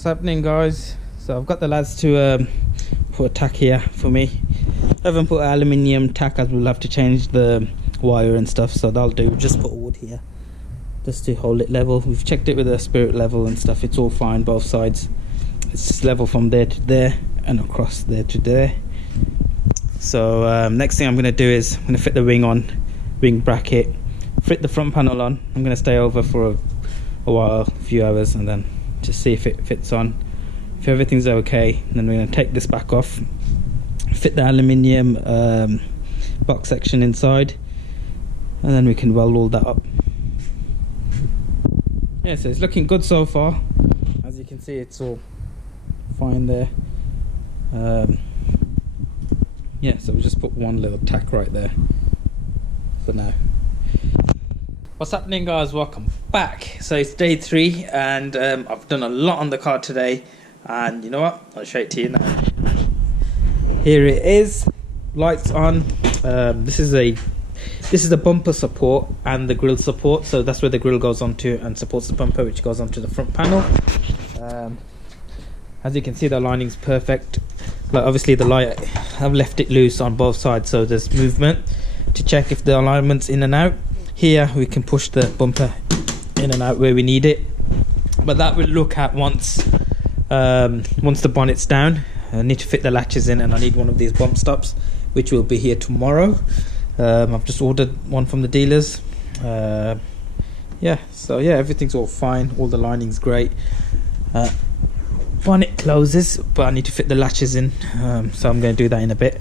What's happening, guys? So I've got the lads to put a tack here for me. I haven't put aluminium tack as we'll have to change the wire and stuff, so that'll do. Just put wood here just to hold it level. We've checked it with the spirit level and stuff, it's all fine both sides. It's just level from there to there and across there to there. So next thing I'm going to do is I'm going to fit the wing bracket, fit the front panel on. I'm going to stay over for a while, a few hours, and then just see if it fits on. If everything's okay, then we're going to take this back off, fit the aluminium box section inside, and then we can weld all that up. Yeah, so it's looking good so far. As you can see, it's all fine there. Yeah, so we just put one little tack right there for now. What's happening, guys? Welcome back. So it's day 3 and I've done a lot on the car today, and you know what, I'll show it to you now. Here it is, lights on. This is the bumper support and the grille support, so that's where the grille goes onto and supports the bumper, which goes onto the front panel. As you can see, the lining's perfect. Like, obviously the light, I've left it loose on both sides, so there's movement to check if the alignment's in and out. Here we can push the bumper in and out where we need it, but that we'll look at once the bonnet's down. I need to fit the latches in, and I need one of these bump stops, which will be here tomorrow. I've just ordered one from the dealers. Yeah, so yeah, everything's all fine, all the lining's great. Bonnet closes, but I need to fit the latches in, so I'm going to do that in a bit.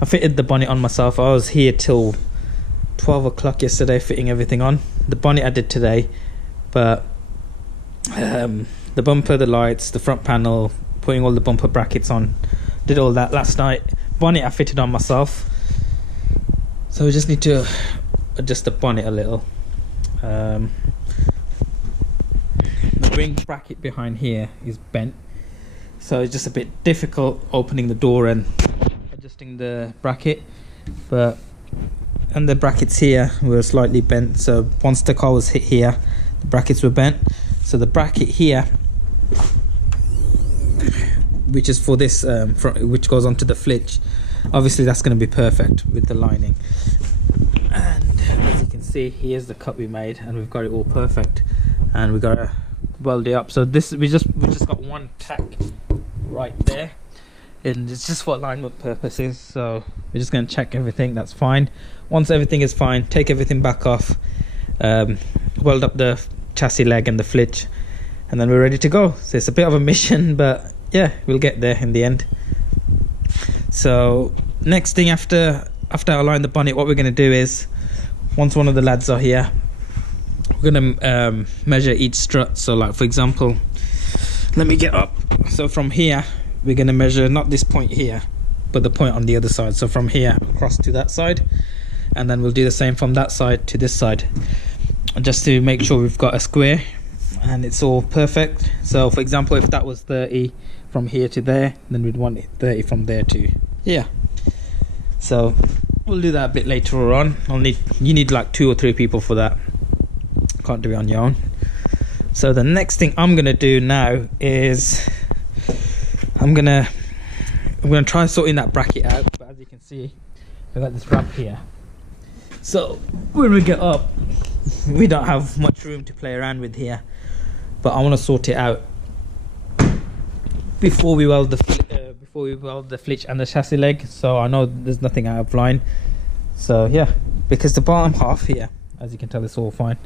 I fitted the bonnet on myself. I was here till 12 o'clock yesterday fitting everything on. The bonnet I did today, but the bumper, the lights, the front panel, putting all the bumper brackets on, did all that last night. Bonnet I fitted on myself, so we just need to adjust the bonnet a little. The wing bracket behind here is bent, so it's just a bit difficult opening the door and adjusting the bracket. And the brackets here were slightly bent, so once the car was hit here, the brackets were bent. So the bracket here, which is for this which goes onto the flitch, obviously that's going to be perfect with the lining. And as you can see, here's the cut we made, and we've got it all perfect, and we've got to weld it up. So this we just got one tack right there, and it's just for alignment purposes, so we're just going to check everything, that's fine. Once everything is fine, take everything back off, weld up the chassis leg and the flitch, and then we're ready to go. So it's a bit of a mission, but yeah, we'll get there in the end. So next thing, after I align the bonnet, what we're going to do is, once one of the lads are here, we're going to measure each strut. So like, for example, let me get up. So from here we're going to measure not this point here, but the point on the other side. So from here across to that side, and then we'll do the same from that side to this side, just to make sure we've got a square and it's all perfect. So for example, if that was 30 from here to there, then we'd want it 30 from there to here. So we'll do that a bit later on. You need like 2 or 3 people for that, can't do it on your own. So the next thing I'm gonna do now is I'm gonna try sorting that bracket out. But as you can see, I've got this wrap here, so when we get up, we don't have much room to play around with here, but I want to sort it out before we weld the flitch and the chassis leg, so I know there's nothing out of line. So yeah, because the bottom half here, as you can tell, it's all fine.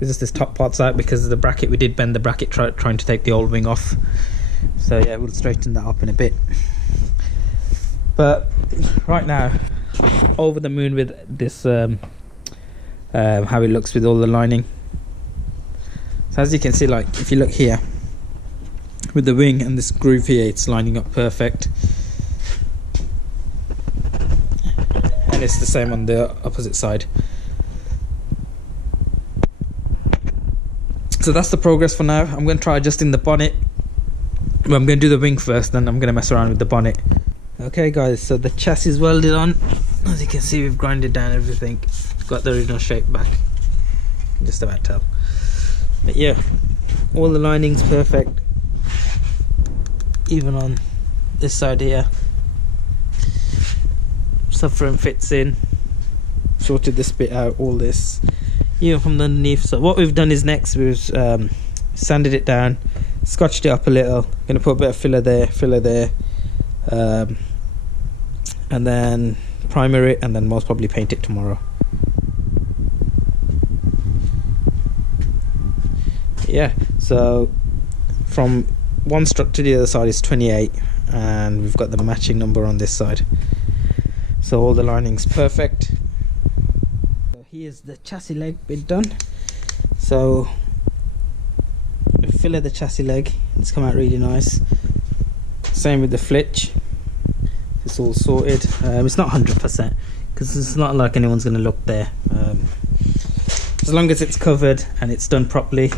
It's just this top part's out because of the bracket. We did bend the bracket trying to take the old wing off. So yeah, we'll straighten that up in a bit. But right now, over the moon with this how it looks with all the lining. So as you can see, like if you look here with the wing and this groove here, it's lining up perfect, and it's the same on the opposite side. So that's the progress for now. I'm going to try adjusting the bonnet. Well, I'm going to do the wing first, then I'm going to mess around with the bonnet. Okay guys, so the chassis is welded on. As you can see, we've grinded down everything, got the original shape back. You can just about tell. But yeah, all the lining's perfect. even on this side here. Subframe fits in. Sorted this bit out, all this even from underneath. So what we've done is next we've sanded it down, scotched it up a little. Gonna put a bit of filler there, and then primer it, and then most probably paint it tomorrow. Yeah, so from one strut to the other side is 28, and we've got the matching number on this side, so all the lining's perfect. So here's the chassis leg bit done. So we filler the chassis leg, it's come out really nice. Same with the flitch, it's all sorted. It's not 100% because it's not like anyone's going to look there, as long as it's covered and it's done properly,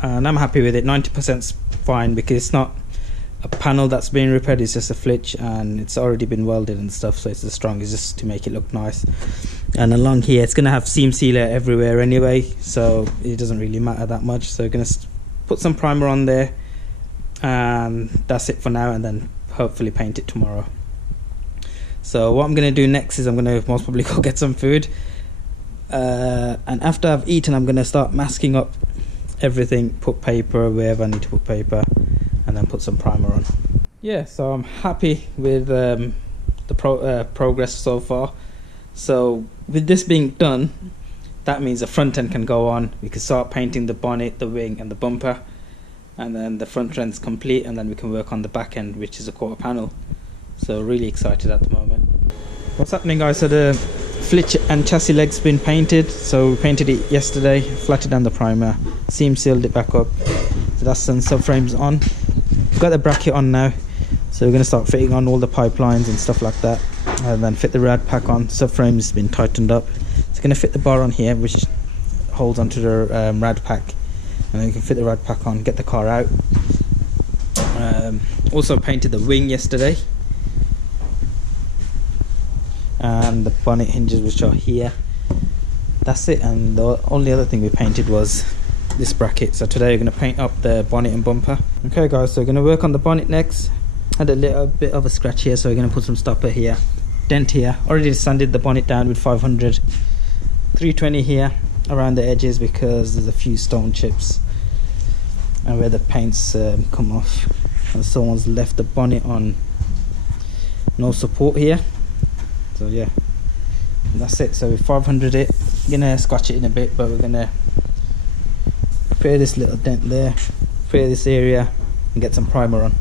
and I'm happy with it. 90%'s fine because it's not a panel that's being repaired, it's just a flitch, and it's already been welded and stuff, so it's as strong as just to make it look nice. And along here it's going to have seam sealer everywhere anyway, so it doesn't really matter that much. So we're going to put some primer on there, and that's it for now, and then hopefully paint it tomorrow. So what I'm going to do next is I'm going to most probably go get some food, and after I've eaten I'm going to start masking up everything, put paper wherever I need to put paper, and then put some primer on. Yeah, so I'm happy with the progress so far. So with this being done, that means the front end can go on. We can start painting the bonnet, the wing and the bumper, and then the front end's complete, and then we can work on the back end, which is a quarter panel. So really excited at the moment. What's happening, guys? So the flitch and chassis leg's been painted. So we painted it yesterday, flatted down the primer, seam sealed it back up. So that's some subframes on. We've got the bracket on now, so we're going to start fitting on all the pipelines and stuff like that, and then fit the rad pack on. Subframe's been tightened up. It's going to fit the bar on here, which holds onto the rad pack, and then you can fit the rad pack on, get the car out. Also painted the wing yesterday, and the bonnet hinges, which are here. That's it. And the only other thing we painted was this bracket. So today we're going to paint up the bonnet and bumper. Okay guys, so we're going to work on the bonnet next. Had a little bit of a scratch here, so we're going to put some stopper here, dent here. Already sanded the bonnet down with 500, 320 here around the edges because there's a few stone chips and where the paints come off, and someone's left the bonnet on no support here. So yeah, that's it. So we 500 it, gonna scratch it in a bit, but we're gonna prepare this little dent there, prepare this area, and get some primer on.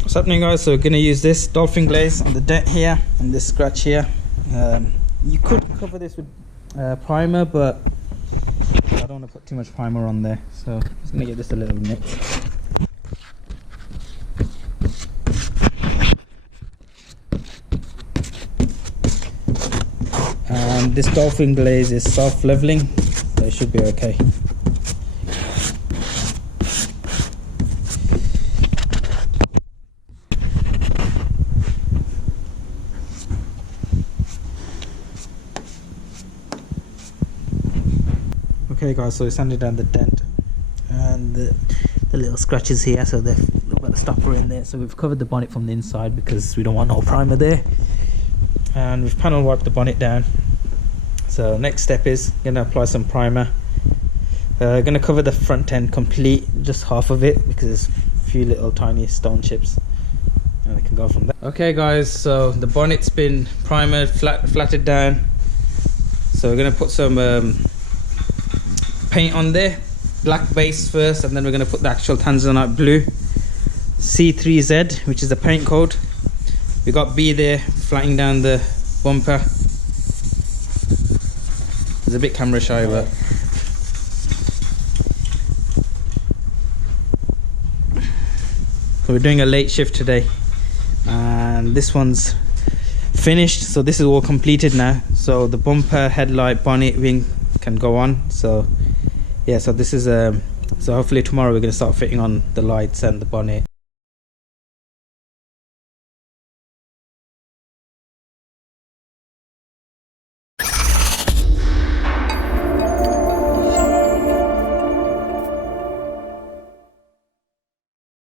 What's happening, guys? So we're gonna use this dolphin glaze on the dent here and this scratch here. You could cover this with primer, but I don't want to put too much primer on there, so I'm just gonna get this a little nipped. And this dolphin glaze is self-leveling, so it should be okay. Okay guys, so we sanded down the dent and the little scratches here, so they've got the stopper in there. So we've covered the bonnet from the inside because we don't want no primer there, and we've panel wiped the bonnet down. So next step is going to apply some primer. Going to cover the front end complete, just half of it, because there's a few little tiny stone chips, and we can go from there. Okay guys, so the bonnet's been primered, flatted down. So we're going to put some paint on there, black base first, and then we're going to put the actual tanzanite blue C3Z, which is the paint code. We got B there, flatting down the bumper. It's a bit camera shy, but so we're doing a late shift today, and this one's finished. So this is all completed now. So the bumper, headlight, bonnet, wing can go on. So yeah, so this is so hopefully tomorrow we're going to start fitting on the lights and the bonnet.